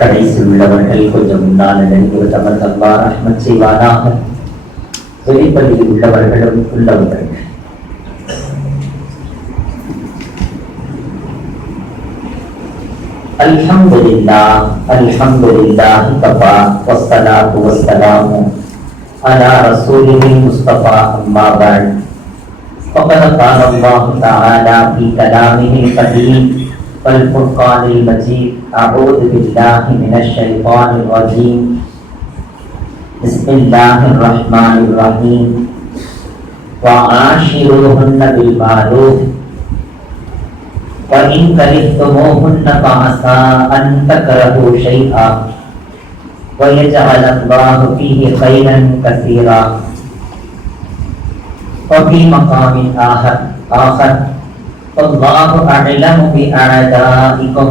கடைசி உள்ளவர்கள் கொஞ்சம் முன்னால் நினைவு தமர் தம்பா ரஹ்மத் செய்வானாக. வெளிப்பள்ளியில் உள்ளவர்களும் உள்ளவர்கள் அல்ஹம்துலில்லாஹ் அல்ஹம்துலில்லாஹி கஃபா வஸ்ஸலாத்து வஸ்ஸலாமு அலா ரசூலில் முஸ்தஃபா அம்மா பஅத். فقد قال الله تعالى في كلامه القديم والفرقان المجيد أعوذ بالله من الشيطان الرجيم بسم الله الرحمن الرحيم وعاشروهن بالمعروف وإن كرهتموهن فعسى أن تكرهوا شيئا ويجعل الله فيه خيرا كثيرا. وفي مقام آخر والله أعلم بأعدائكم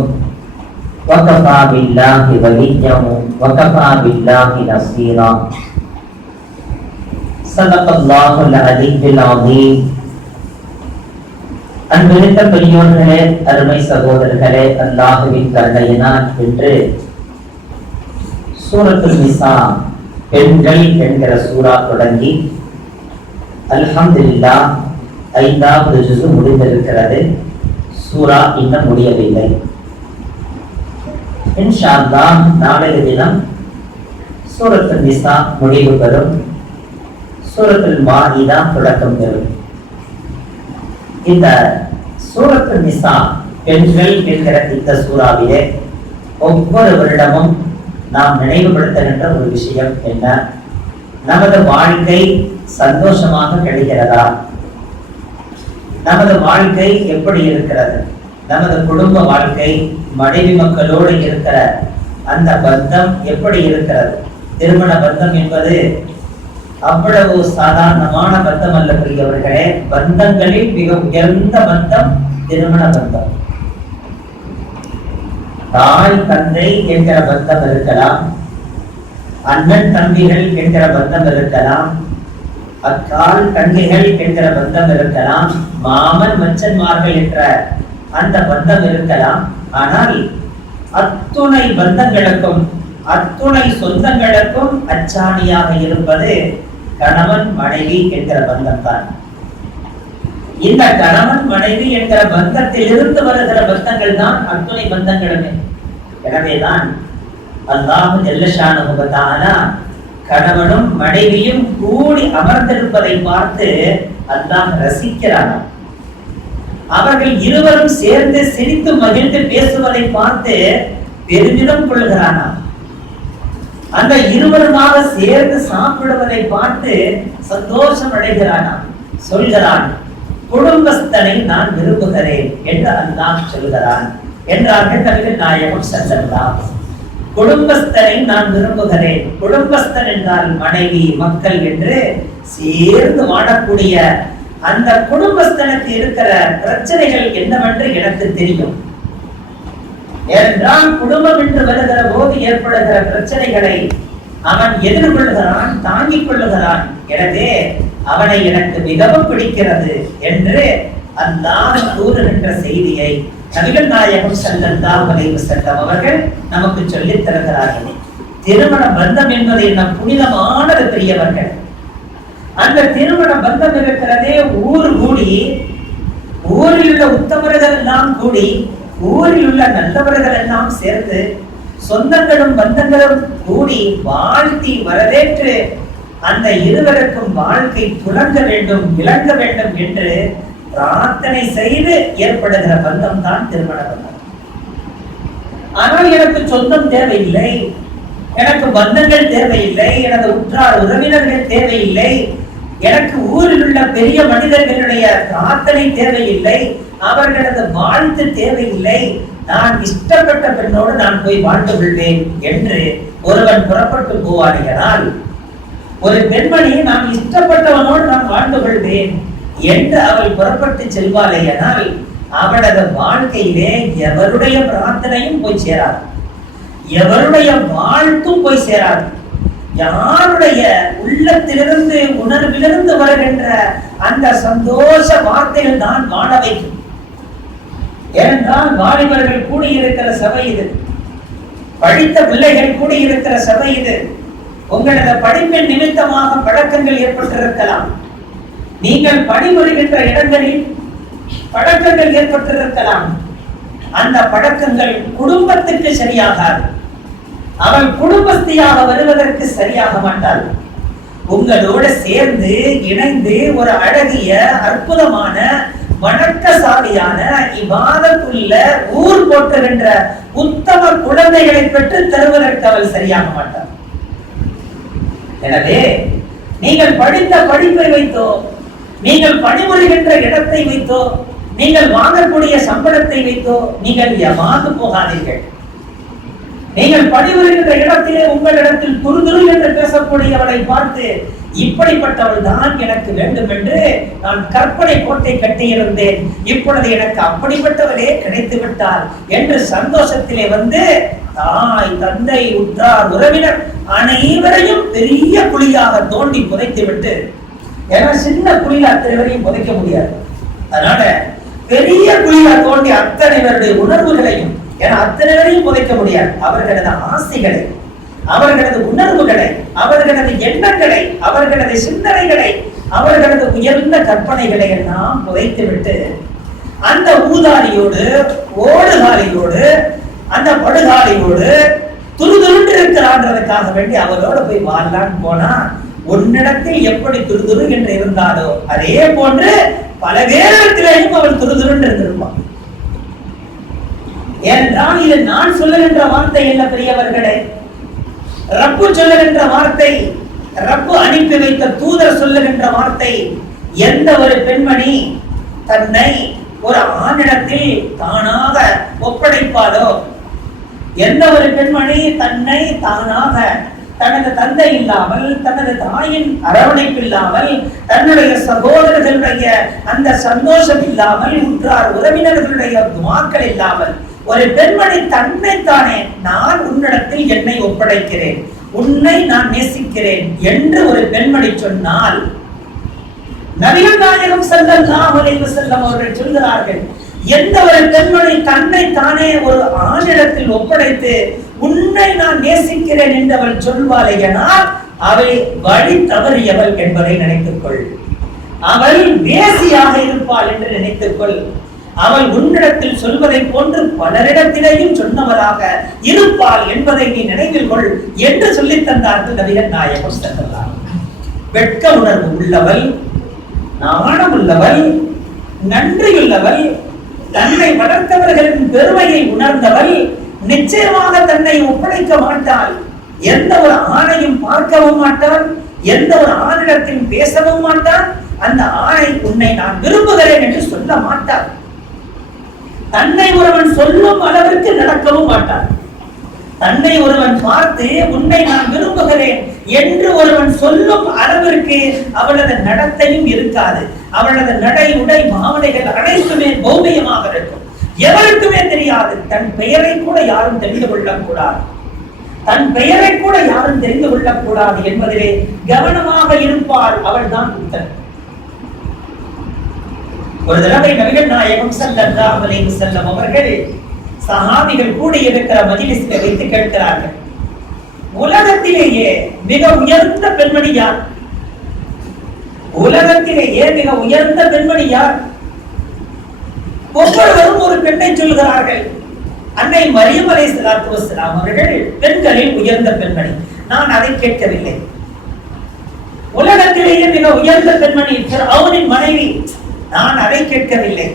وكفى بالله وليا وكفى بالله نصيرا. صدق الله العلي العظيم. அன்பிருந்த பெரியோர்களே, அருமை சகோதரர்களே, அல்லாஹ்வின் கருணையினால் இன்று சூரத்துல் நிசா பெண்கள் என்கிற சூரா தொடங்கி அல்ஹம்துலில்லாஹ் 5வது ஜுஸு முடிந்திருக்கிறது. சூரா இன்னும் முடியவில்லை. இன்ஷா அல்லாஹ் நாளைய தினம் சூரத்துல் நிசா முடிவு பெறும், சூரத்துல் மாஇதா தொடக்கம் பெறும். இந்த சூரத்துல் நிசா பெண்கள் என்கிற இந்த சூறாவிலே ஒவ்வொரு வருடமும் நாம் நினைவுபடுத்துகின்ற ஒரு விஷயம் என்ன? நமது வாழ்க்கை சந்தோஷமாக கிடைக்கிறதா? நமது வாழ்க்கை எப்படி இருக்கிறது? நமது குடும்ப வாழ்க்கை, மனைவி மக்களோடு இருக்கிற அந்த பந்தம் எப்படி இருக்கிறது? திருமண பந்தம் என்பது அவ்வளவு சாதாரணமான பந்தம் அல்ல பெரியவர்களே. பந்தங்களில் மிக உயர்ந்த பந்தம் திருமண பந்தம். தாய் தந்தை என்கிற பந்தம் இருக்கலாம், அண்ணன் தம்பிகள் என்கிற பந்தம் இருக்கலாம், அக்கால் தங்கைகள் என்கிற பந்தம் இருக்கலாம், மாமன் மச்சன்மார்கள் என்ற அந்த பந்தம் இருக்கலாம். ஆனால் அத்துணை பந்தங்களுக்கும் அத்துணை சொந்தங்களுக்கும் அச்சாணியாக இருப்பது கணவன் மனைவி என்கிற பந்தம் தான். இந்த கணவன் மனைவி என்கிற பந்தத்தில் இருந்து வருகிற பந்தங்கள் தான் அத்துணை பந்தங்களுமே. எனவேதான் அல்லாஹ் ஜல்ல ஷானஹு வ தஆலா கணவனும் மனைவியும் கூடி அமர்ந்திருப்பதை பார்த்து அல்லாஹ் ரசிக்கிறான். அவர்கள் இருவரும் சேர்ந்து சிரித்து மகிழ்ந்து பேசுவதை பார்த்து பெருமிதம் கொள்கிறானா. அந்த இருவருமாக சேர்ந்து சாப்பிடுவதை பார்த்து சந்தோஷம் அடைகிறானா. சொல்கிறான், குடும்பஸ்தனை நான் விரும்புகிறேன் என்று அல்லாஹ் சொல்கிறான் என்றார்கள் நபிகள் நாயகம் ஸல்லல்லாஹு அலைஹி வஸல்லம். குடும்பஸ்தனை நான் விரும்புகிறேன். குடும்பஸ்தன் என்றால் மனைவி மக்கள் என்று சேர்ந்து வாழக்கூடிய அந்த குடும்பஸ்தனுக்கு இருக்கிற பிரச்சனைகள் என்னவென்று எனக்கு தெரியும். ஏனென்றால் குடும்பம் என்று வருகிற போது ஏற்படுகிற பிரச்சனைகளை அவன் எதிர்கொள்கிறான், தாங்கிக் கொள்ளுகிறான். எனவே அவனை எனக்கு மிகவும் பிடிக்கிறது என்று அல்லாஹ் கூறுகின்ற செய்தியை நபிகள் நாயகம் ஸல்லல்லாஹு அலைஹி வஸல்லம் அவர்கள் நமக்கு சொல்லித் தருகிறார்கள். திருமண பந்தம் என்பது என்ன புனிதமானது பெரியவர்கள். அந்த திருமண பந்தம் இருக்கிறதே ஊர் கூடி, ஊரில் உள்ள உத்தமர்கள் எல்லாம் கூடி, ஊரில் உள்ள நல்லவர்கள் எல்லாம் சேர்ந்து, சொந்தங்களும் பந்தங்களும் கூடி வாழ்த்தி வரவேற்று அந்த இருவருக்கும் வாழ்க்கை துலங்க வேண்டும், விளங்க வேண்டும் என்று பிரார்த்தனை செய்து ஏற்படுகிற பந்தம் தான் திருமண பந்தம். ஆனால் எனக்கு சொந்தம் தேவையில்லை, எனக்கு பந்தங்கள் தேவையில்லை, எனது உற்றார் உறவினர்கள் தேவையில்லை, எனக்கு ஊரில் உள்ள பெரிய மனிதர்களுடைய பிரார்த்தனை தேவையில்லை, அவர்களது வாழ்த்து தேவையில்லை, நான் இஷ்டப்பட்ட பெண்ணோடு நான் போய் வாழ்ந்து கொள்வேன் என்று ஒருவன் புறப்பட்டு போவார்கள். ஒரு பெண்மணி நான் இஷ்டப்பட்டவனோடு நான் வாழ்ந்து கொள்வேன் என்று அவள் புறப்பட்டு செல்வாளேயானால் அவளது வாழ்க்கையிலே எவருடைய பிரார்த்தனையும் போய் சேராது, எவருடைய வாழ்த்தும் போய் சேராது. யாருடைய உள்ளத்திலிருந்து உணர்விலிருந்து வருகின்ற அந்த சந்தோஷ வார்த்தைகள் தான் வாழ வைக்கும். ஏனென்றால் வாலிபர்கள் கூடியிருக்கிற சபை இது. படித்த பிள்ளைகள் கூடி இருக்கிற சபை இது. உங்களது படிப்பின் நிமித்தமாக பழக்கங்கள் ஏற்பட்டிருக்கலாம். நீங்கள் பணிபுரிகின்ற இடங்களில் பழக்கங்கள் ஏற்பட்டிருக்கலாம். அந்த பழக்கங்கள் குடும்பத்துக்கு சரியாகாது. அவள் குடும்பஸ்தியாக வருவதற்கு சரியாக மாட்டாள். உங்களோட சேர்ந்து இணைந்து ஒரு அழகிய அற்புதமான வணக்கசாலியான இபாதத்துள்ள ஊர் போற்றுகின்ற உத்தம குழந்தைகளை பெற்று தருவதற்கு அவள் சரியாக மாட்டாள். எனவே நீங்கள் படித்த படிப்பை வைத்தோ, நீங்கள் பணிபுரிகின்ற இடத்தை வைத்தோ, நீங்கள் வாங்கக்கூடிய சம்பளத்தை வைத்தோ நீங்கள் ஏமாந்து போகாதீர்கள். நீங்கள் பணிபுரிகின்ற இடத்திலே உங்களிடத்தில் துருதுரு என்று பேசக்கூடியவளை பார்த்து இப்படிப்பட்டவள் தான் எனக்கு வேண்டும் என்று நான் கற்பனை கோட்டை கட்டியிருந்தேன், இப்பொழுது எனக்கு அப்படிப்பட்டவளே கிடைத்து விட்டார் என்று சந்தோஷத்திலே வந்து தாய் தந்தை உற்றார் உறவினர் அனைவரையும் பெரிய குழியாக தோண்டி புதைத்து விட்டு, ஏன்னா சின்ன குழியில் அத்தனை வரையும் புதைக்க முடியாது, அதனால பெரிய குழியா தோண்டி அத்தனை பேருடைய உணர்வுகளையும், ஏன்னா அத்தனை வரையும் புதைக்க முடியாது, அவர்களது ஆசைகளை, அவர்களது உணர்வுகளை, அவர்களது எண்ணங்களை, அவர்களது சிந்தனைகளை, அவர்களது உயர்ந்த கற்பனைகளை எல்லாம் புதைத்து விட்டு அந்த ஊதாரியோடு ஓடுகாலியோடு அந்த படுகாலியோடு துருதுருண்டு இருக்கிறான்றதுக்காக வேண்டி அவரோட போய் வாழலான்னு போனா உன்னிடத்தில் எப்படி துருதுரு என்று இருந்தாலோ அதே போன்று பல வேறத்திலேயும் அவள் துருதுருண்டு இருந்திருப்பான். ஏனென்றால் இது நான் சொல்லுகின்ற வார்த்தை என்ன பெரியவர்களே, ரப்பு சொல்லுகின்ற வார்த்தை, ரப்பு அனுப்பி வைத்த தூதர் சொல்லுகின்ற வார்த்தை. எந்த ஒரு பெண்மணி தன்னை ஒரு ஆணிடத்தில் தானாக ஒப்படைப்பாளோ, எந்த ஒரு பெண்மணி தன்னை தானாக தனது தந்தை இல்லாமல், தனது தாயின் அரவணைப்பு இல்லாமல், தன்னுடைய சகோதரர்களுடைய அந்த சந்தோஷம் இல்லாமல், உற்றார் உறவினர்களுடைய துவாக்கள் இல்லாமல் ஒரு பெண்மணி தன்னைத்தானே நான் உன்னிடத்தில் என்னை ஒப்படைக்கிறேன், உன்னை நான் நேசிக்கிறேன் என்று ஒரு பெண்மணி சொன்னால், நபிகள் நாயகம் ஸல்லல்லாஹு அலைஹி வஸல்லம் அவர்கள் சொல்கிறார்கள், எந்த ஒரு பெண்மணி தன்னை தானே ஒரு ஆணிடத்தில் ஒப்படைத்து உன்னை நான் நேசிக்கிறேன் என்று அவள் சொல்வாளையானால் அவள் வழி தவறியவள் என்பதை நினைத்துக்கொள். அவள் வேசியாக இருப்பாள் என்று நினைத்துக்கொள். அவள் உன்னிடத்தில் சொல்வதை போன்று பலரிடத்திலேயும் சொன்னவராக இருப்பாள் என்பதை நீ நினைவில் கொள் என்று சொல்லித் தந்தார்கள் நபிகள் நாயகம் ஸல்லல்லாஹு அலைஹி வஸல்லம். வெட்க உணர்வு உள்ளவள், நாணம் உள்ளவள், நன்றியுள்ளவள், தன்னை வளர்த்தவர்களின் பெருமையை உணர்ந்தவள் நிச்சயமாக தன்னை ஒப்படைக்க மாட்டாள். எந்த ஒரு ஆணையும் பார்க்கவும் மாட்டாள், எந்த ஒரு ஆணிடத்தில் பேசவும் மாட்டாள். அந்த ஆணை உன்னை நான் விரும்புகிறேன் என்று சொல்ல மாட்டாள். தன்னை ஒருவன் சொல்லும் அளவிற்கு நடக்கவும் மாட்டாள். தன்னை ஒருவன் பார்த்து உன்னை நான் விரும்புகிறேன் என்று ஒருவன் சொல்லும் அளவிற்கு அவளது நடத்தையும் இருக்காது. அவளது நடை உடை பாவனைகள் அனைத்துமே பௌமியமாக இருக்கும். எவருக்குமே தெரியாது. தன் பெயரை கூட யாரும் தெரிந்து கொள்ளக்கூடாது, தன் பெயரை கூட யாரும் தெரிந்து கொள்ளக்கூடாது என்பதிலே கவனமாக இருப்பாள். அவள் தான் புத்தன். ஒரு தடவை நபிகள் நாயகம் ஸல்லல்லாஹு அலைஹி வஸல்லம் அவர்கள் சஹாபிகள் கூடி இருக்கிற மஜ்லிஸில் வைத்து கேட்கிறார்கள், உலகத்திலேயே மிக உயர்ந்த பெண்மணி யார்? உலகத்திலேயே மிக உயர்ந்த பெண்மணி யார்? ஒவ்வொருவரும் ஒரு பெண்ணை சொல்கிறார்கள். அன்னை மரியம் அலைஹிஸ்ஸலாத்து வஸ்ஸலாம் அவர்கள் பெண்களில் உயர்ந்த பெண்மணி. நான் அதை கேட்கவில்லை. உலகத்திலேயே மிக உயர்ந்த பெண்மணி ஃபிரௌனின் மனைவி, நான் அதை கேட்கவில்லை.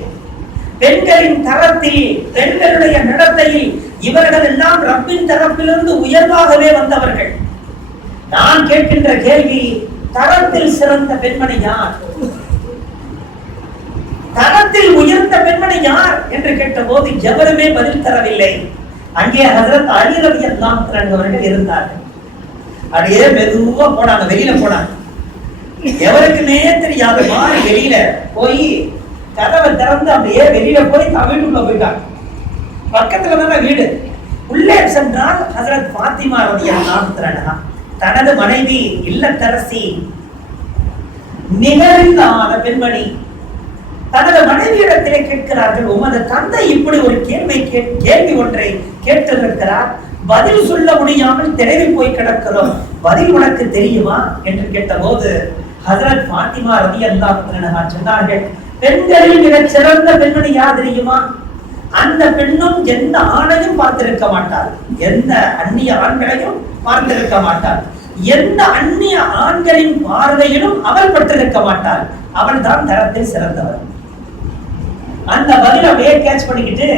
பெண்களின் தரத்தில், பெண்களுடைய நடத்தையில் இவர்கள் எல்லாம் ரப்பின் தரப்பிலிருந்து உயர்வாகவே வந்தவர்கள். நான் கேட்கின்ற கேள்வி, தரத்தில் சிறந்த பெண்மணி யார்? தரத்தில் உயர்ந்த பெண்மணி யார் என்று கேட்ட போது எவருமே பதில் தரவில்லை. அங்கே ஹஜ்ரத் அலி ரலியல்லாஹு அன்ஹு அவர்கள் இருந்தார்கள். அப்படியே மெதுவா போனாங்க, வெளியில போனாங்க. எவருக்குமே தெரியாத மாதிரி வெளியில போய் கதவை திறந்து அப்படியே வெளியில போய் வீட்டுக்குள்ள போயிட்டாங்க. பக்கத்துல தானே வீடு. உள்ளே சென்றால் ஹஜ்ரத் ஃபாத்திமா ரலியல்லாஹு அன்ஹா தனது மனைவி, இல்லத்தரசி, நிகரில்லாத பெண்மணி, தனது மனைவியிடத்திலே கேட்கிறார்கள், உமது தந்தை இப்படி ஒரு கேள்வி ஒன்றை கேட்டிருக்கிறார், பதில் சொல்ல முடியாமல் திரைவி போய் கிடக்கிறோம், பதில் உனக்கு தெரியுமா என்று கேட்டபோது ஹஜ்ரத் ஃபாத்திமா ரலியல்லாஹு அன்ஹா சொன்னார்கள், பெண்களில் மிகச் சிறந்த பெண்மணி யார் தெரியுமா? அந்த பெண்ணும் எந்த ஆணையும் பார்த்திருக்க மாட்டாள், எந்த அந்நிய ஆண்களையும் பார்த்திருக்க மாட்டாள், எந்த அந்நிய ஆண்களின் பார்வையிலும் அவள் பட்டிருக்க மாட்டாள், அவள் தான் தரத்தில் சிறந்தவர். அந்த பதில அப்படியே கேட்ச் பண்ணிக்கிட்டு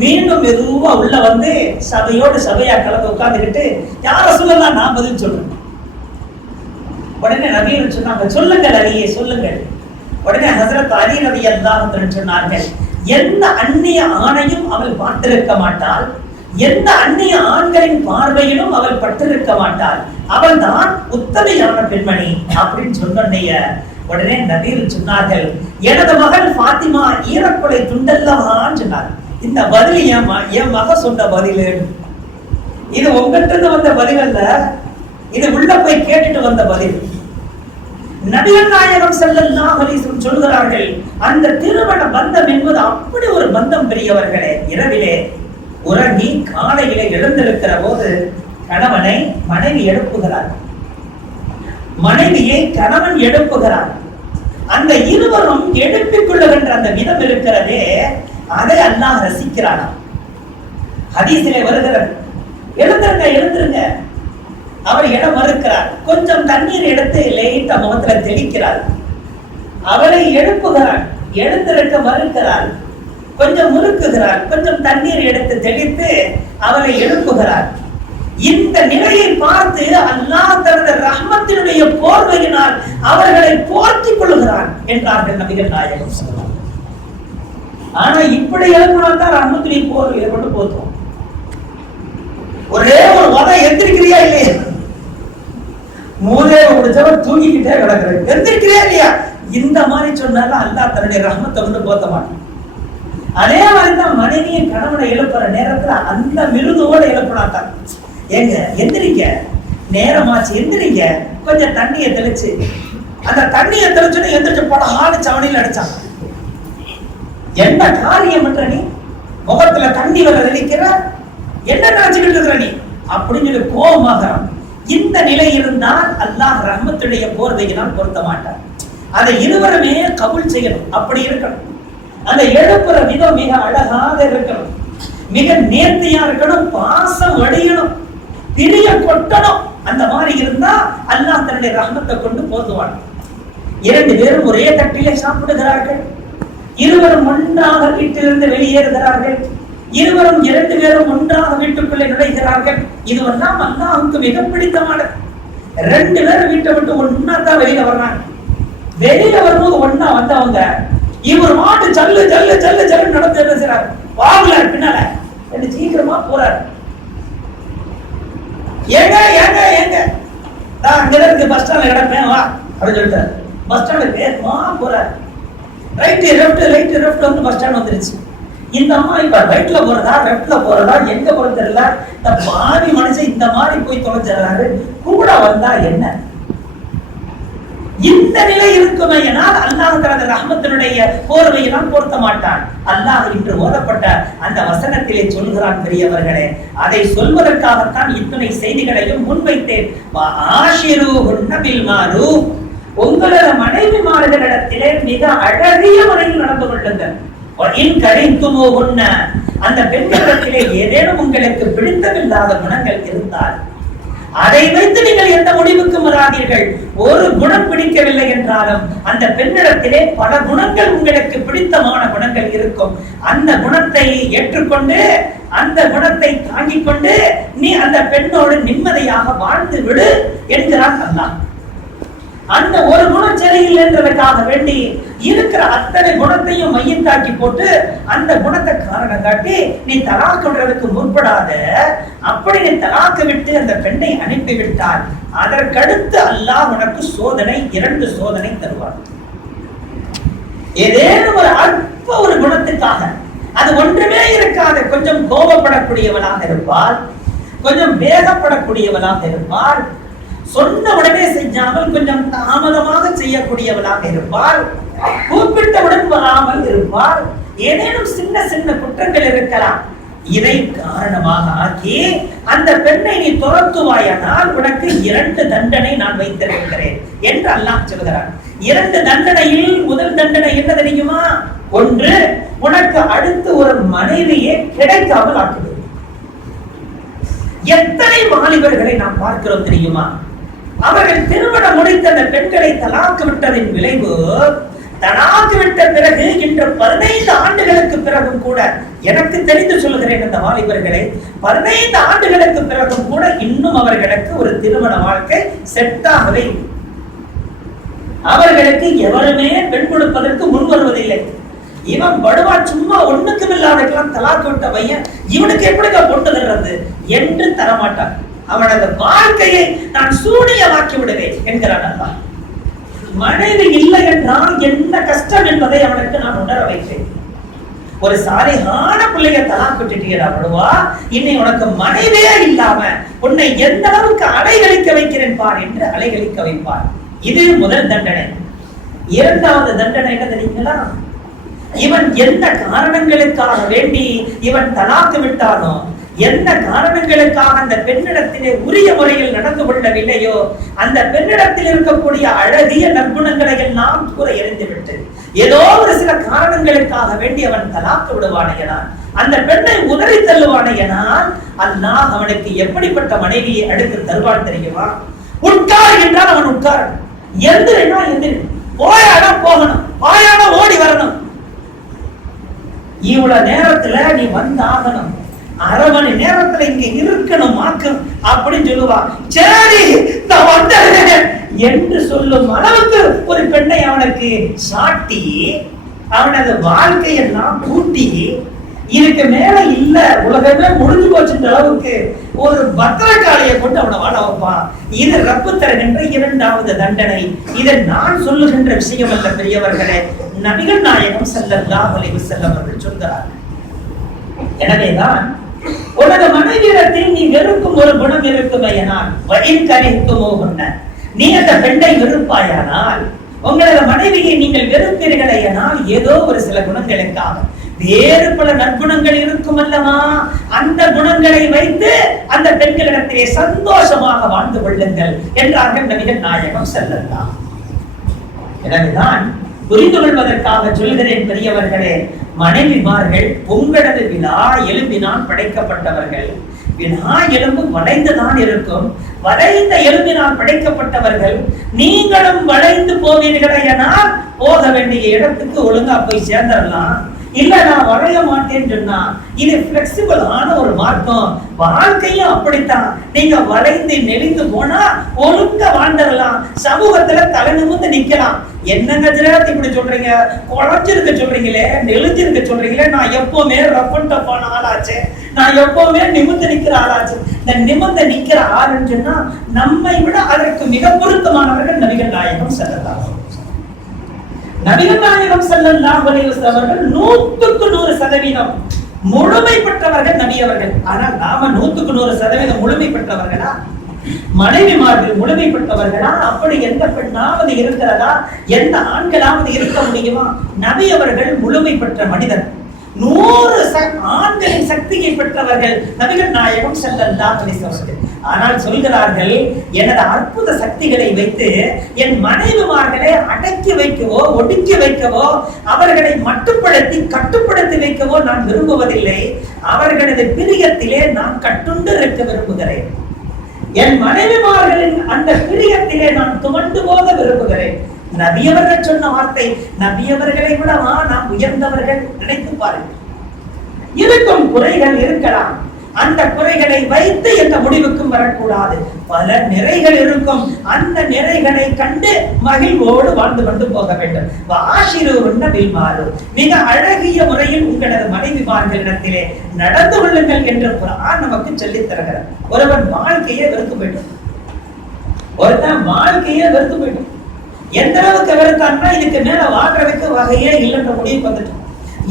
மீண்டும் மெதுவா உள்ள வந்து சபையோடு சபையா கலந்து உட்கார்ந்துக்கிட்டு, யார சொல்லலாம் நான் பதில் சொல்றேன். உடனே நபிகள் சொன்னாங்க, சொல்லுங்கள் அலியே சொல்லுங்கள். உடனே ஹஜ்ரத் அலி ரலியல்லாஹு அன்ஹு சொன்னார்கள், எந்த அந்நிய ஆணையும் அவள் பார்த்திருக்க மாட்டாள், எந்த அந்நிய ஆண்களின் பார்வையிலும் அவள் பட்டிருக்க மாட்டாள், அவள் தான் உத்தமையான பெண்மணி அப்படின்னு சொன்னைய உடனே நபிகள் சொன்னார்கள், எனது மகள் ஃபாத்திமா ஈரக்குலை துண்டல்லவான்னு சொன்னார். இந்த பதில் என் மக சொன்ன பதில், இது உங்ககிட்ட வந்த பதில் அல்ல, இது உள்ள போய் கேட்டுட்டு வந்த பதில். நபிகள் நாயகம் ஸல்லல்லாஹு அலைஹி வஸல்லம் சொல்கிறார்கள், அந்த திருமண பந்தம் என்பது அப்படி ஒரு பந்தம் பெரியவர்களே. இரவிலே உறங்கி காலையிலே எழுந்திருக்கிற போது கணவனை மனைவி எழுப்புகிறார், மனைவியை கணவன் எழுப்புகிறார். அந்த இருவரும் எழுப்பிக் கொள்ளுகின்ற அந்த விதம் இருக்கிறதே, அதை அல்லாஹ் ரசிக்கிறானா. ஹதீஸிலே வருகிறது, எழுந்திருங்க எழுந்திருங்க. அவர் இடம் மறுக்கிறார், கொஞ்சம் தண்ணீர் எடுத்து லைட்டா முகத்துல தெளிக்கிறார். அவரை எழுப்புகிறார், எழுந்திருக்க மறுக்கிறார், கொஞ்சம் முறுக்குகிறார், கொஞ்சம் தண்ணீர் எடுத்து தெளித்து அவரை எழுப்புகிறார். இந்த நிலையை பார்த்து அல்லாஹ் தனது ரஹ்மத்தினுடைய போர்வையினால் அவர்களை போர்த்திக் கொள்கிறான் என்றார்கள் நபிகள் நாயகம் ஸல்லல்லாஹு அலைஹி வஸல்லம். ஆனா இப்படி எழுப்பினால் தான் ரஹ்மத்துடைய போர்வை ஏற்பட்டு போதும். ஒரே ஒரு வதை எந்திரிக்கிறியா இல்லையா, மூலே முடிச்சவன் தூங்கிக்கிட்டே கிடக்குற, எந்திரிக்கிறியா இல்லையா, இந்த மாதிரி சொன்னாலும் அல்லாஹ் தன்னுடைய ரஹ்மத்தை வந்து போத்த மாட்டான். அதே மாதிரிதான் மனைவியை கணவனை எழுப்புற நேரத்துல அந்த மிருதுவோட எழுப்பினாத்தான், ஏங்க எந்திரிக்க நேரமாச்சு எந்திரிக்க, கொஞ்சம் தண்ணியை தெளிச்சு. அந்த தண்ணியை தெளிச்சுன்னு எந்திரிச்சு போட ஆடு சவணியில் அடிச்சாங்க. என்ன காரியம் பண்ற நீ, முகத்துல தண்ணி வர தெளிக்கிற, என்ன நினைச்சுக்கிட்டு இருக்கிற நீ அப்படின்னு சொல்லி கோபமாகறான். இந்த நிலை இருந்தால் அல்லாஹ் ரஹ்மத்துடைய போர்வையினால் பொருத்த மாட்டார். அதை இருவருமே கபூல் செய்யணும், அப்படி இருக்கணும். அந்த எழுப்புற விதம் மிக அழகாக இருக்கணும், மிக நேர்த்தியா இருக்கணும், பாசம் வடியணும், பிரிய கொட்டணும். அந்த மாதிரி இருந்தா அல்லாஹ் தன்னுடைய ரஹ்மத்தை கொண்டு போதுவான். இரண்டு பேரும் ஒரே தட்டிலே சாப்பிடுகிறார்கள், இருவரும் ஒன்றாக வீட்டிலிருந்து வெளியேறுகிறார்கள், இருவரும் இரண்டு பேரும் ஒன்றாக வீட்டுக்குள்ளே நுழைகிறார்கள். இதுவெல்லாம் அல்லாஹ்வுக்கு மிக பிடித்தமானது. ரெண்டு பேரும் வீட்டை விட்டு ஒன்னா தான் வெளியில வர்றாங்க. வெளியில வரும்போது ஒன்னா வந்தவங்க இவர் மாட்டு சல்லு சல்லு சல்லு சல்லு நடந்து என்ன செய்றாரு, வாங்கல பின்னால ரெண்டு சீக்கிரமா போறாரு. ஏங்க ஏங்க ஏங்க நான் அங்க இருந்து பஸ் ஸ்டாண்ட்ல கிடப்பேன் வா அப்படின்னு சொல்லிட்டாரு. பஸ் ஸ்டாண்ட் வேகமா போறாரு. ரைட் லெஃப்ட் ரைட் லெஃப்ட் வந்து பஸ் ஸ்டாண்ட் வந்துருச்சு. இந்த அம்மா இப்ப ரைட்ல போறதா லெஃப்ட்ல போறதா எங்க போறது தெரியல. இந்த பாதி மனுஷன் இந்த மாதிரி போய் தொலைஞ்சாரு, கூட வந்தா என்ன. இந்த நிலை இருக்குமே எனால் அல்லாஹ் தனது ரஹ்மத்தினுடைய போர்வையெல்லாம் பொருத்த மாட்டான். அல்லாஹ் இன்று ஓதப்பட்ட அந்த வசனத்திலே சொல்கிறான் பெரியவர்களே, அதை சொல்வதற்காகத்தான் இத்தனை செய்திகளையும் முன்வைத்தேன். உங்களது மனைவிமார்களிடத்திலே மிக அழகிய முறையில் நடந்து கொள்ளுங்கள். அந்த பெண்களிடத்திலே ஏதேனும் உங்களுக்கு பிடித்தமில்லாத குணங்கள் இருந்தால் அதை வைத்து நீங்கள் எந்த முடிவுக்கும் வராதீர்கள். ஒரு குணம் பிடிக்கவில்லை என்றாலும் அந்த பெண்ணிடத்திலே பல குணங்கள் உங்களுக்கு பிடித்தமான குணங்கள் இருக்கும். அந்த குணத்தை ஏற்றுக்கொண்டு அந்த குணத்தை தாங்கிக் கொண்டு நீ அந்த பெண்ணோடு நிம்மதியாக வாழ்ந்து விடு என்கிறான் அல்லாஹ். அந்த ஒரு குணம் சரியில்லை என்றதற்காக வேண்டி இருக்கிற அத்தனை குணத்தையும் மையத்தாக்கி போட்டு அந்த குணத்தை காரணம் காட்டி நீ தலாக்கு விடுறதுக்கு முற்படாத. அப்படி நீ தலாக்கு விட்டு அந்த பெண்ணை அனுப்பி விட்டால் அதற்கடுத்து அல்லாஹ் உனக்கு சோதனை, இரண்டு சோதனை தருவார். ஏதேனும் ஒரு அற்ப ஒரு குணத்துக்காக, அது ஒன்றுமே இருக்காத, கொஞ்சம் கோபப்படக்கூடியவனாக இருப்பார், கொஞ்சம் வேகப்படக்கூடியவனாக இருப்பார், சொன்ன உடனே செய்யாமல் கொஞ்சம் தாமதமாக செய்யக்கூடியவளாக இருப்பார், கூப்பிட்டவுடன் வராமல் இருப்பார், ஏதேனும் சின்ன சின்ன குற்றங்கள் இருக்கலாம். இதை காரணமாக ஆக்கி அந்த பெண்ணை நீ துரத்துவாயானால் உனக்கு 2 தண்டனை நான் வைத்திருக்கிறேன் என்று அல்லாஹ் சொல்கிறார். 2 தண்டனையில் முதல் தண்டனை என்ன தெரியுமா? ஒன்று, உனக்கு அடுத்து ஒரு மனைவியே கிடைக்காமல் ஆக்குது. எத்தனை வாலிபர்களை நாம் பார்க்கிறோம் தெரியுமா? அவர்கள் திருமணம் முடித்த அந்த பெண்களை தலாக்கு விட்டதின் விளைவு, தலாக்கு விட்ட பிறகு இன்று 15 ஆண்டுகளுக்கு பிறகும் கூட, எனக்கு தெரிந்து சொல்லுகிறேன் அந்த வாலிபர்களை, 15 ஆண்டுகளுக்கு பிறகும் கூட இன்னும் அவர்களுக்கு ஒரு திருமண வாழ்க்கை செட் ஆகவே, அவர்களுக்கு எவருமே பெண் கொடுப்பதற்கு முன் வருவதில்லை. இவன் படுவா, சும்மா ஒண்ணுக்கும் இல்லாதெல்லாம் தலாக்கு விட்ட பையன், இவனுக்கு எப்படிக்கா பொண்ணு தர்றது என்று தரமாட்டான். அவனது வாழ்க்கையை நான் சூனியமாக்கி விடுவேன் என்கிறான் அல்லாஹ். மனைவி இல்லை என்றால் என்ன கஷ்டம் என்பதை அவனுக்கு நான் உணர வைத்தேன். ஒரு சாலிஹான பிள்ளைய தலாக்கு விட்டுட்டீரா படுவா, இன்னை உனக்கு மனைவியே இல்லாம உன்னை எந்த அளவுக்கு அலைகழிக்க வைக்கிறேன் பார் என்று அலைகழிக்க வைப்பார். இது முதல் தண்டனை. இரண்டாவது தண்டனை என்ன தெரியுங்களா? இவன் எந்த காரணங்களுக்காக வேண்டி இவன் தலாக்கு விட்டானோ, எந்த காரணங்களுக்காக அந்த பெண்ணிடத்திலே உரிய முறையில் நடந்து கொள்ளவில்லையோ, அந்த பெண்ணிடத்தில் இருக்கக்கூடிய அழகிய நற்குணங்களை எல்லாம் கூற எறிந்துவிட்டு ஏதோ ஒரு சில காரணங்களுக்காக வேண்டி அவன் தலாக்கு விடுவானையனால், அந்த பெண்ணை உதறி தள்ளுவானையனால், அல்லாஹ் அவனுக்கு எப்படிப்பட்ட மனைவியை அடுத்து தருவான் தெரியுமா? உட்கார் என்றால் அவன் உட்கார், எந்திரனா எந்திரி, போயானா போகணும், வாயானா ஓடி வரணும், இவ்வளவு நேரத்துல நீ வந்தாகணும், 1/2 மணி நேரத்துல இங்க இருக்கணும் ஆக்கும் அப்படின்னு சொல்லுவா. சரி நான் வந்தேன் என்று சொல்லும் அளவுக்கு ஒரு பெண்ணை அவனுக்கு சாட்டி அவனது வாழ்க்கையெல்லாம் கூட்டி, இதுக்கு மேல இல்ல உலகமே முடிஞ்சு போச்சுன்ற அளவுக்கு ஒரு பத்திரக்காளியை கொண்டு அவனை வாழ வைப்பான். இது ரப்பு தருகின்ற 2வது தண்டனை. இதை நான் சொல்லுகின்ற விஷயம் அல்ல பெரியவர்களே, நபிகள் நாயகம் ஸல்லல்லாஹு அலைஹி வஸல்லம் அவர்கள் சொல்கிறார். எனவேதான் உனது மனைவியிடத்தில் நீ வெறுக்கும் ஒரு குணம் இருக்குமையானால், வயின் கரித்துமோகுன்ன, நீ அந்த பெண்ணை வெறுப்பாயானால், உங்களது மனைவியை நீங்கள் வெறுப்பீர்களேயானால் ஏதோ ஒரு சில குணங்களுக்காக வேறு பல நற்குணங்கள் இருக்கும் அல்லவா, அந்த குணங்களை வைத்து அந்த பெண்களிடத்திலே சந்தோஷமாக வாழ்ந்து கொள்ளுங்கள் என்றார்கள் நபிகள் நாயகம் ஸல்லல்லாஹு. எனவேதான் புரிந்து கொள்வதற்காக சொல்கிறேன் பெரியவர்களே, மனைவிமார்கள் உங்களது விழா எலும்பினால் படைக்கப்பட்டவர்கள். விழா எலும்பு வளைந்துதான் இருக்கும், வளைந்த எலும்பினால் படைக்கப்பட்டவர்கள். நீங்களும் வளைந்து போவீர்களேயானால் போக வேண்டிய இடத்துக்கு ஒழுங்கா போய் சேர்ந்துடலாம். இல்ல நான் வளைய மாட்டேன்னு சொன்னா இது பிளெக்சிபிள் ஆன ஒரு மார்க்கம். வாழ்க்கையும் அப்படித்தான், நீங்க வளைந்து நெளிந்து போனா ஒழுங்கா வாழ்ந்துடலாம், சமூகத்துல தலை நிமிர்ந்து நிக்கலாம். என்னங்க இப்படி சொல்றீங்க, குழஞ்சிருக்க சொல்றீங்களே, நெளிஞ்சிருக்க சொல்றீங்களே, நான் எப்பவுமே ரப்பன் டப்பான ஆளாச்சு, நான் எப்பவுமே நிமிர்ந்து நிக்கிற ஆளாச்சு. இந்த நிமிர்ந்து நிக்கிற ஆளுன்னு சொன்னா நம்மை விட அதற்கு மிக பொருத்தமானவர்கள் நபிகள் நாயகம் ஸல்லல்லாஹு அலைஹி வஸல்லம். நபிகள் நாயகம் ஸல்லல்லாஹு அலைஹி வஸல்லம் அவர்கள் 100க்கு 100% முழுமை பெற்றவர்கள் நபி அவர்கள். ஆனால் நாம 100க்கு 100% முழுமை பெற்றவர்களா? மனைவிமார்கள் முழுமை பெற்றவர்களா? அப்படி எந்த பெண்ணாவது இருக்கிறதா? எந்த ஆண்களாவது இருக்க முடியுமா? நபி அவர்கள் முழுமை பெற்ற மனிதர், 100 ஆண்களின் சக்தியை பெற்றவர்கள் நபிகள் நாயகம் ஸல்லல்லாஹு அலைஹி வஸல்லம். ஆனால் சொல்கிறார்கள், எனது அற்புத சக்திகளை வைத்து என் மனைவிமார்களை அடக்கி வைக்கவோ ஒடுக்கி வைக்கவோ அவர்களை மட்டுப்படுத்தி கட்டுப்படுத்தி வைக்கவோ நான் விரும்புவதில்லை. அவர்களது பிரியத்திலே நான் கட்டுண்டு இருக்க விரும்புகிறேன். என் மனைவிமார்களின் அந்த பிரியத்திலே நான் துவண்டு போக விரும்புகிறேன். நபியவர்கள் சொன்ன வார்த்தை, நபியவர்களை விடவா நாம் உயர்ந்தவர்கள்? நினைத்து பாருங்கள். இருக்கும் குறைகள் இருக்கலாம், அந்த குறைகளை வைத்து எந்த முடிவுக்கும் வரக்கூடாது. பல நிறைகள் இருக்கும், அந்த நிறைகளை கண்டு மகிழ்வோடு வாழ்ந்து கொண்டு போக வேண்டும். மிக அழகிய முறையில் உங்களது மனைவிமார்களிடத்திலே நடந்து கொள்ளுங்கள் என்று குர்ஆன் நமக்கு சொல்லித் தருகிறார். ஒருவன் வாழ்க்கையே வெறுத்து போயிடும், ஒருத்தன் வாழ்க்கையே வெறுத்து போயிடும். எந்த அளவுக்கு வெறுத்தான்னா இதுக்கு மேல வாழ்றதுக்கு வகையே இல்லைன்ற முடிவுக்கு வந்துட்டோம்.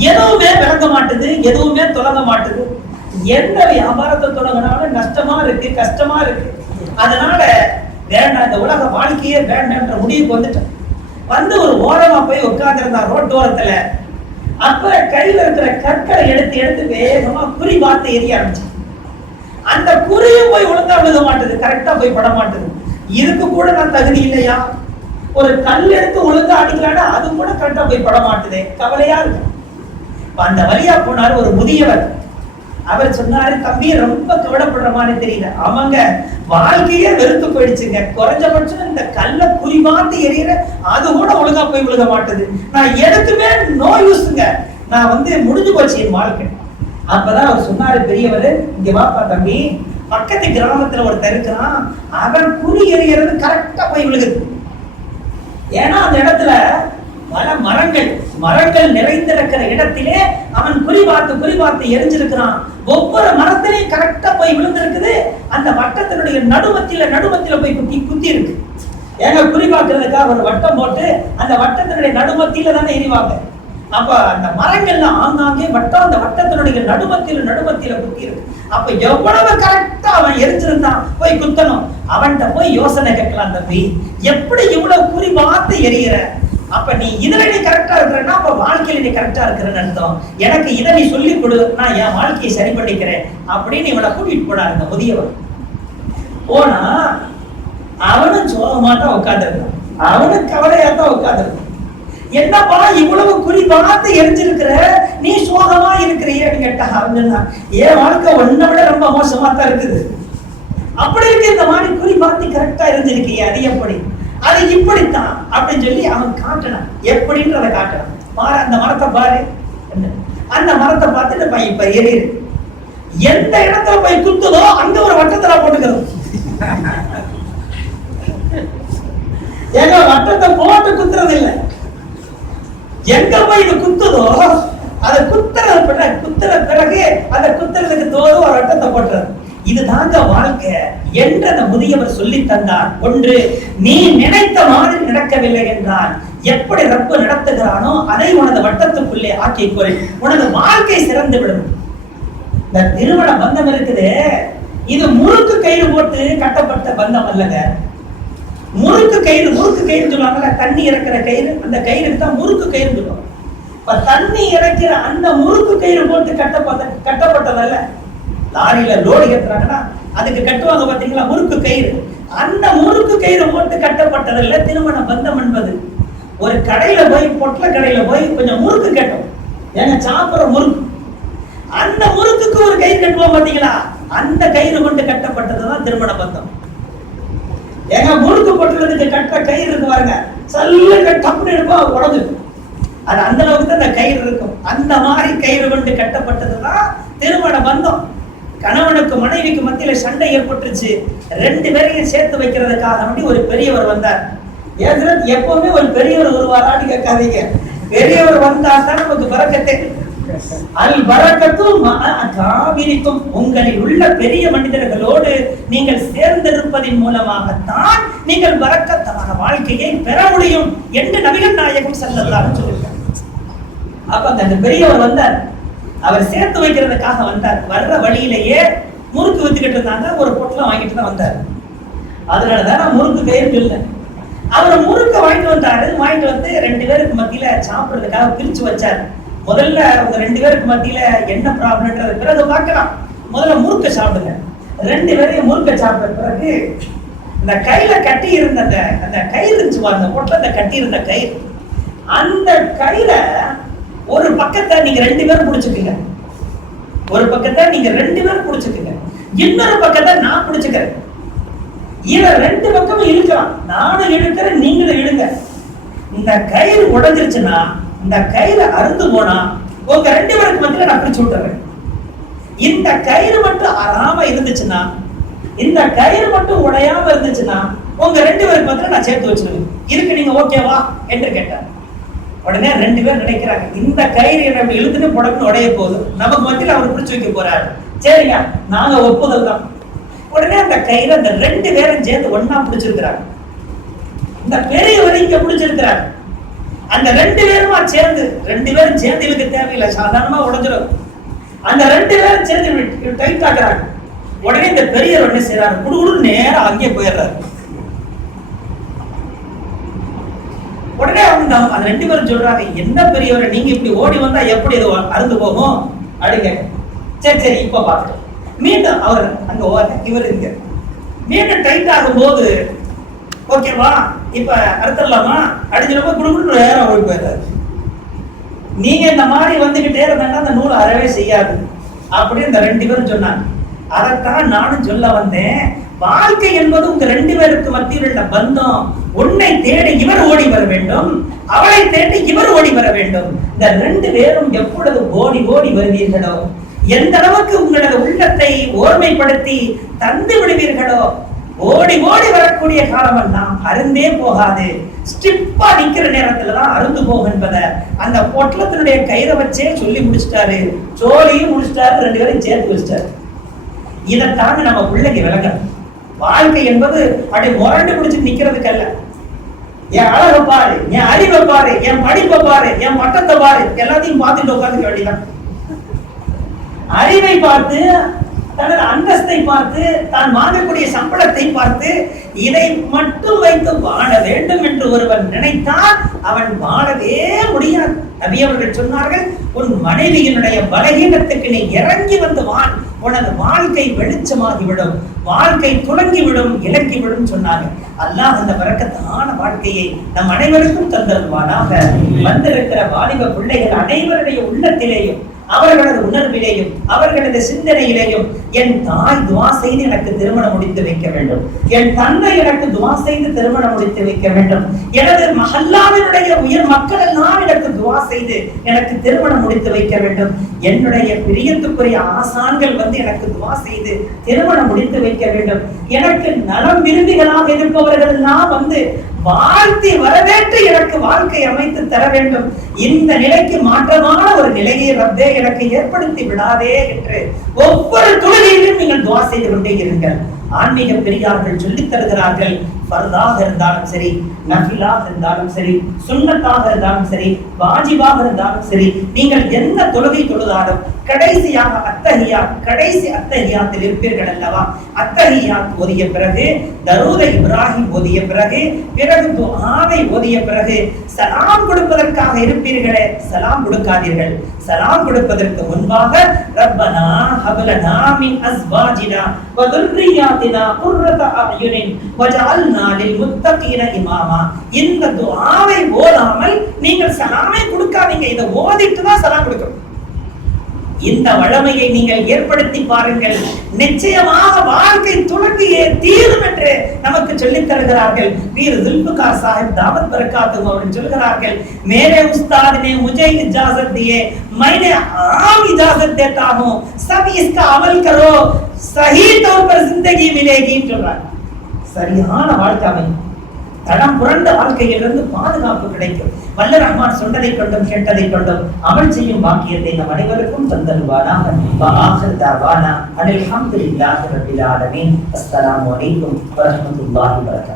எதுவுமே விளங்க மாட்டுது, எதுவுமே தொடங்க மாட்டுது. எந்த வியாபாரத்தை தொடங்கினாலும் நஷ்டமா இருக்கு, கஷ்டமா இருக்கு. அதனால வேண்டாம், இந்த உலக வாழ்க்கையே வேண்டாம்ன்ற முடிவுக்கு வந்துட்டோம். வந்து ஒரு ஓரமா போய் உட்கார்ந்து இருந்தா ரோட்டோரத்துல அப்ப கையில இருக்கிற கற்களை எடுத்து எடுத்து வேகமா குறி பார்த்து எரிய ஆரம்பிச்சு. அந்த குறியும் போய் ஒழுங்கா விழுக மாட்டுது, கரெக்டா போய் பட மாட்டுது. இதுக்கு கூட நான் தகுதி இல்லையா? ஒரு கல் எடுத்து ஒழுங்கா அடிக்கலான்னா அது கூட கரெக்டா போய் பட மாட்டுது, கவலையா இருக்கு. அந்த வழியா போனாரு ஒரு முதியவர். அவர் சொன்னாரு, தம்பி ரொம்ப கவலைப்படுற மாதிரி தெரியல, அவங்க வாழ்க்கையே வெறுத்து போயிடுச்சுங்க, குறைஞ்சபட்சம் இந்த கல்ல குறிபார்த்து எறிகிற அது கூட ஒழுங்கா போய் விழுக மாட்டுது, நான் எதுக்குமே நோ யூஸ்ங்க, நான் முடிஞ்சு போச்சு என் வாழ்க்கை. அப்பதான் அவர் சொன்னாரு, பெரியவர், இங்க வாப்பா தம்பி, பக்கத்து கிராமத்துல ஒருத்தர் இருக்கிறான், அவன் குறி எறிகிறது கரெக்டா போய் விழுகுது. ஏன்னா அந்த இடத்துல பல மரங்கள் நிறைந்திருக்கிற இடத்திலே அவன் குறிபார்த்து எரிஞ்சிருக்கிறான். ஒவ்வொரு மரத்திலையும் கரெக்டா போய் விழுந்திருக்குது. அந்த வட்டத்தினுடைய நடுமத்தில போய் குத்தி இருக்கு. ஏன்னா குறிபார்க்கிறதுக்காக ஒரு வட்டம் போட்டு அந்த வட்டத்தினுடைய நடுமத்தில தானே எரிவாங்க. அப்ப அந்த மரங்கள்லாம் ஆங்காங்கே வட்டம், அந்த வட்டத்தினுடைய நடுமத்தில குத்தி இருக்கு. அப்ப எவ்வளவு கரெக்டா அவன் எரிஞ்சிருந்தான், போய் குத்தணும். அவன்கிட்ட போய் யோசனை கேட்கலாம், தம்பி எப்படி இவ்வளவு குறிபார்த்து எரிகிற, அப்ப நீ இதுல நீ கரெக்டா இருக்கிறன்னா அப்ப வாழ்க்கையில நீ கரெக்டா இருக்கிறன்னு அர்த்தம், எனக்கு இதை நீ சொல்லி கொடு, நான் என் வாழ்க்கையை சரி பண்ணிக்கிறேன் அப்படின்னு இவனை கூட்டிட்டு போனார் இந்த முதியவர். போனா அவனும் சோகமாதான் உட்கார்ந்துருக்கான், அவனும் கவலையாத்தான் உட்கார்ந்துருக்கான். என்னப்பா இவ்வளவு குறிபார்த்து எரிஞ்சிருக்கிற, நீ சோகமா இருக்கிறீன்னு கேட்டா அவன், என் வாழ்க்கை ஒன்ன விட ரொம்ப மோசமா தான் இருக்குது. அப்படி இருக்கு, இந்த மாதிரி குறிபார்த்து கரெக்டா இருந்திருக்கிய, அது எப்படி, அது இப்படித்தான் அப்படின்னு சொல்லி அவன் காட்டணும். எப்படின்றத காட்டணும். அந்த மரத்தை பாரு, அந்த மரத்தை பார்த்துட்டு இப்ப எரியுது, எந்த இடத்துல போய் குத்துதோ அங்க ஒரு வட்டத்துல போட்டுக்கிறோம். ஏங்க வட்டத்தை போட்டு குத்துறது இல்லை, எங்க போய் இது குத்துதோ அதை குத்துற பிறகு அந்த குத்துறதுக்கு தோறும் ஒரு வட்டத்தை போட்டுறது. இது தாங்க வாழ்க்கை என்று அந்த முதியவர் சொல்லி தந்தார். ஒன்று, நீ நினைத்த மாதிரி நடக்கவில்லை என்றால் எப்படி ரப்பு நடத்துகிறானோ அதை உனது வட்டத்துக்குள்ளே ஆக்கிக்கொள், உனது வாழ்க்கை சிறந்து விடும். இந்த திருமண பந்தம் இருக்குது, இது முறுக்கு கயிறு போட்டு கட்டப்பட்ட பந்தம் அல்லங்க. முறுக்கு கயிறு சொல்லுவாங்கல்ல, தண்ணி இறக்கிற கயிறு, அந்த கயிறுக்கு தான் முறுக்கு கயிறு சொல்லுவாங்க. இப்ப தண்ணி இறக்கிற அந்த முறுக்கு கயிறு போட்டு கட்டப்பட்டதல்ல. லாரியில லோடு ஏற்றுறாங்கன்னா அதுக்கு கட்டுவாங்க பாத்தீங்களா, முறுக்கு கயிறு. அந்த முறுக்கு கயிறு போட்டு கட்டப்பட்டதில்ல திருமண பந்தம் என்பது. ஒரு கடையில போய், பொட்டல கடையில போய் கொஞ்சம் முறுக்கு கேட்டோம், ஏங்க சாப்பிடுற முறுக்கு, அந்த முறுக்குக்கு ஒரு கயிறு கட்டுவோம் பாத்தீங்களா, அந்த கயிறு கொண்டு கட்டப்பட்டதுதான் திருமண பந்தம். ஏங்க முறுக்கு போட்டுறதுக்கு கட்ட கயிறு இருக்கு பாருங்க, சல்ல டப்புன்னு எடுப்போம் உடஞ்சு, அது அந்த அளவுக்கு தான் அந்த கயிறு இருக்கும். அந்த மாதிரி கயிறு கொண்டு கட்டப்பட்டதுதான் திருமண பந்தம். கணவனுக்கு மனைவிக்கு மத்தியில சண்டை ஏற்பட்டுருச்சு, ரெண்டு பேரையும் சேர்த்து வைக்கிறதுக்காக ஒரு பெரியவர் வந்தார். எப்பவுமே ஒரு பெரியவர் வருவாரான்னு கேட்காதீங்க, பெரியவர் வந்தா தான் நமக்கு பரக்கத்தை. அல் பரக்கத்தும் காவிரிக்கும், உங்களில் உள்ள பெரிய மனிதர்களோடு நீங்கள் சேர்ந்திருப்பதின் மூலமாகத்தான் நீங்கள் பரக்கத்தான வாழ்க்கையை பெற முடியும் என்று நபிகள் நாயகம் ஸல்லல்லாஹு அலைஹி வஸல்லம் சொல்லியிருக்காங்க. அப்ப அந்த பெரியவர் வந்தார், அவர் சேர்த்து வைக்கிறதுக்காக வந்தார். வர்ற வழியிலேயே முறுக்கு வித்துக்கிட்டு இருந்தாங்க, ஒரு பொட்டலம் வாங்கிட்டு தான் வந்தார். அதனாலதான் நான் முறுக்கு கயிறு இல்லை, அவர் முறுக்க வாங்கிட்டு வந்தாரு. வாங்கிட்டு வந்து ரெண்டு பேருக்கு மத்தியில சாப்பிடுறதுக்காக பிரிச்சு வச்சாரு. முதல்ல அவங்க ரெண்டு பேருக்கு மத்தியில என்ன ப்ராப்ளம்ன்றது பிறகு பார்க்கலாம், முதல்ல முறுக்க சாப்பிடுங்க. ரெண்டு பேரையும் முறுக்க சாப்பிட்ட பிறகு இந்த கையில கட்டி இருந்த அந்த கயிறு இருந்துச்சு பாருங்க, பொட்டலத்தை கட்டி இருந்த கயிறு, அந்த கயிற ஒரு பக்கத்தை நீங்க ரெண்டு பேரும் பிடிச்சுக்குங்க, ஒரு பக்கத்தை நீங்க ரெண்டு பேரும் பிடிச்சுக்குங்க, இன்னொரு பக்கத்தை நான் பிடிச்சுக்கிறேன். இவன் ரெண்டு பக்கமும் இழுக்கலாம், நானும் இழுக்கிறேன், நீங்களும் இழுங்க. இந்த கயிறு உடைஞ்சிருச்சுன்னா, இந்த கயிறு அறுந்து போனா உங்க ரெண்டு பேருக்கு மத்தியில நான் பிடிச்சு விட்டுறேன். இந்த கயிறு மட்டும் அறாம இருந்துச்சுன்னா, இந்த கயிறு மட்டும் உடையாம இருந்துச்சுன்னா உங்க ரெண்டு பேருக்கு மத்தியில நான் சேர்த்து வச்சிருவேன். இதுக்கு நீங்க ஓகேவா என்று கேட்டார். உடனே ரெண்டு பேர் நினைக்கிறாங்க, இந்த கயிறு நம்ம இழுத்துட்டு புடக்குன்னு உடைய போகுது, நமக்கு மத்தியில அவர் பிடிச்சு வைக்க போறாரு, சரிங்க நாங்க ஒப்புதல் தான். உடனே அந்த கயிறு அந்த ரெண்டு பேரும் சேர்ந்து ஒன்னா பிடிச்சிருக்கிறாங்க. இந்த பெரியவரை இங்க பிடிச்சிருக்கிறாங்க. அந்த ரெண்டு பேரும் சேர்ந்து இழுக்க தேவையில்லை, சாதாரணமா உடஞ்சிடும். அந்த ரெண்டு பேரும் சேர்ந்து டைட் ஆக்குறாங்க. உடனே இந்த பெரியவர் என்ன செய்யறாரு, குடுகுடு நேரம் அங்கே போயிடுறாரு. உடனே அவங்க அந்த 2 பேரும் சொல்றாங்க, என்ன பெரியவரை நீங்க இப்படி ஓடி வந்தா எப்படி அது அறுந்து போகும் அப்படிங்க. சரி சரி இப்ப பாத்துட்டு மீண்டும் அவர் அங்க இவர் இங்க மீண்டும் டைட் ஆகும் போது ஓகேவா இப்ப அறுத்தரலாமா அடிச்சிருப்ப குடும்பம் வேற ஓடி போயிடாரு. நீங்க இந்த மாதிரி வந்துகிட்டே இருந்தாங்கன்னா அந்த நூல் அறவே செய்யாது அப்படின்னு இந்த 2 பேரும் சொன்னாங்க. அதைத்தான் நானும் சொல்ல வந்தேன். வாழ்க்கை என்பது உங்க 2 பேருக்கு மத்தியில் உள்ள பந்தம். உன்னை தேடி இவர் ஓடி வர வேண்டும், அவளை தேடி இவர் ஓடி வர வேண்டும். இந்த 2 பேரும் எப்பொழுது ஓடி ஓடி வருவீர்களோ, எந்த அளவுக்கு உங்களது உள்ளத்தை ஓர்மைப்படுத்தி தந்து விடுவீர்களோ, ஓடி ஓடி வரக்கூடிய காலம் எல்லாம் அருந்தே போகாது. ஸ்டிப்பா நிக்கிற நேரத்துலதான் அருந்து போகும் என்பதை அந்த பொட்டலத்தினுடைய கயிறை வச்சே சொல்லி முடிச்சிட்டாரு. சோழியும் முடிச்சிட்டாரு, 2 பேரையும் சேர்த்து வச்சிட்டாரு. இதைத்தாங்க நம்ம பிள்ளைக்கு விளக்கணும். வாழ்க்கை என்பது அப்படி முரண்டு பிடிச்சு நிக்கிறதுக்கு அல்ல. என் அழகை பாரு, என் அறிவை பாரு, என் படிப்பை பாரு, என் பட்டத்தை பாரு, எல்லாத்தையும் பார்த்துட்டு உட்காந்துக்க வேண்டியதான். அறிவை பார்த்து, தனது அந்தஸ்தை பார்த்து, தான் வாங்கக்கூடிய சம்பளத்தை பார்த்து, இதை மட்டும் வைத்து வாழ வேண்டும் என்று ஒருவன் நினைத்தால் அவன் வாழவே முடியாது. நபி அவர்கள் சொன்னார்கள், உன் மனைவியினுடைய பலகீனத்துக்கு நீ இறங்கி வந்து வாழ், உனது வாழ்க்கை வெளிச்சமாகிவிடும், வாழ்க்கை துளங்கிவிடும், இலக்கிவிடும் சொன்னாங்க. அல்லாஹ் அந்த பரக்கத்தான வாழ்க்கையை நம் அனைவருக்கும் தந்தருவானாக. வந்திருக்கிற வாலிப பிள்ளைகள் அனைவருடைய உள்ளத்திலேயும், அவர்களது உணர்விலேயும், அவர்களது சிந்தனையிலேயும், என் தாய் துவா செய்து எனக்கு திருமணம் முடித்து வைக்க வேண்டும், என் தந்தை எனக்கு துவா செய்து திருமணம் முடித்து வைக்க வேண்டும், எனது மஹல்லாவினுடைய உயர் மக்கள் எல்லாம் எனக்கு துவா செய்து எனக்கு திருமணம் முடித்து வைக்க வேண்டும், என்னுடைய பிரியத்துக்குரிய ஆசான்கள் வந்து எனக்கு துவா செய்து திருமணம் முடித்து வைக்க வேண்டும், எனக்கு நலம் விரும்பிகளாக இருப்பவர்கள் எல்லாம் வந்து வாழ்த்தி வரவேற்று எனக்கு வாழ்க்கை அமைத்து தர வேண்டும். இந்த நிலைக்கு மாற்றமான ஒரு நிலையை ரப்பே எனக்கு ஏற்படுத்தி விடாதே என்று ஒவ்வொரு தொழுகையிலும் நீங்கள் துவா செய்து கொண்டே இருங்கள். ஆன்மீக பெரியார்கள் சொல்லித் தருகிறார்கள், ஃபர்தாக இருந்தாலும் சரி, நஃபிலாக இருந்தாலும் சரி, சுன்னத்தாக இருந்தாலும் சரி, வாஜிபாக இருந்தாலும் சரி, நீங்கள் என்ன தொழுகை தொழுதாலும் கடைசியாக அத்தஹியாத், கடைசி அத்தஹியாத்தில் இருப்பீர்கள் அல்லவா, அத்தஹியாத் ஓதிய பிறகு, தரூத இப்ராஹிம் ஓதிய பிறகு, பிறகு துஆவை ஓதிய பிறகு சலாம் கொடுப்பதற்காக இருப்பீர்களே, சலாம் கொடுக்காதீர்கள். சலாம் கொடுப்பதற்கு முன்பாக ரப்பனா ஹப்லனா மின் அஸ்வாஜினா வ துர்ரியாத்தினா குர்ரத அயுனின் வஜஅல்னா லில் முத்தகீன இமாமா. இந்த துஆவை ஓதாமல் நீங்கள் சலாமை கொடுக்காதீங்க. இதை ஓதிட்டு தான் சலாம் கொடுக்கணும். இந்த வளமையை நீங்கள் ஏற்படுத்தி பாருங்கள். நிச்சயமாக வாழ்க்கை துளங்கியே தீரும் என்று நமக்கு சொல்லித் தருகிறார்கள். வீர் जुल्फकार साहब दावत बरकातुहू அவர்கள் சொல்கிறார்கள், मेरे उस्ताद ने मुझे इजाजत दिए, मैंने आम इजाजत देता हूं, सब इसका अमल करो, सही तौर पर जिंदगी मिलेगी சொல்றாங்க. சரியான வாழ்க்கை, தடம் புரண்ட வாழ்க்கையிலிருந்து பாதுகாப்பு கிடைக்கும். வல்ல ரஹ்மான் சொன்னதை கொண்டும் கேட்டதை கொண்டும் அமல் செய்யும் பாக்கியத்தை நம் அனைவருக்கும் தந்தருவானாக. ஆகிர் தஅவானா அல்ஹம்துலில்லாஹி ரப்பில் ஆலமீன். அஸ்ஸலாமு அலைக்கும் வரஹ்மத்துல்லாஹி வபரகாத்துஹு.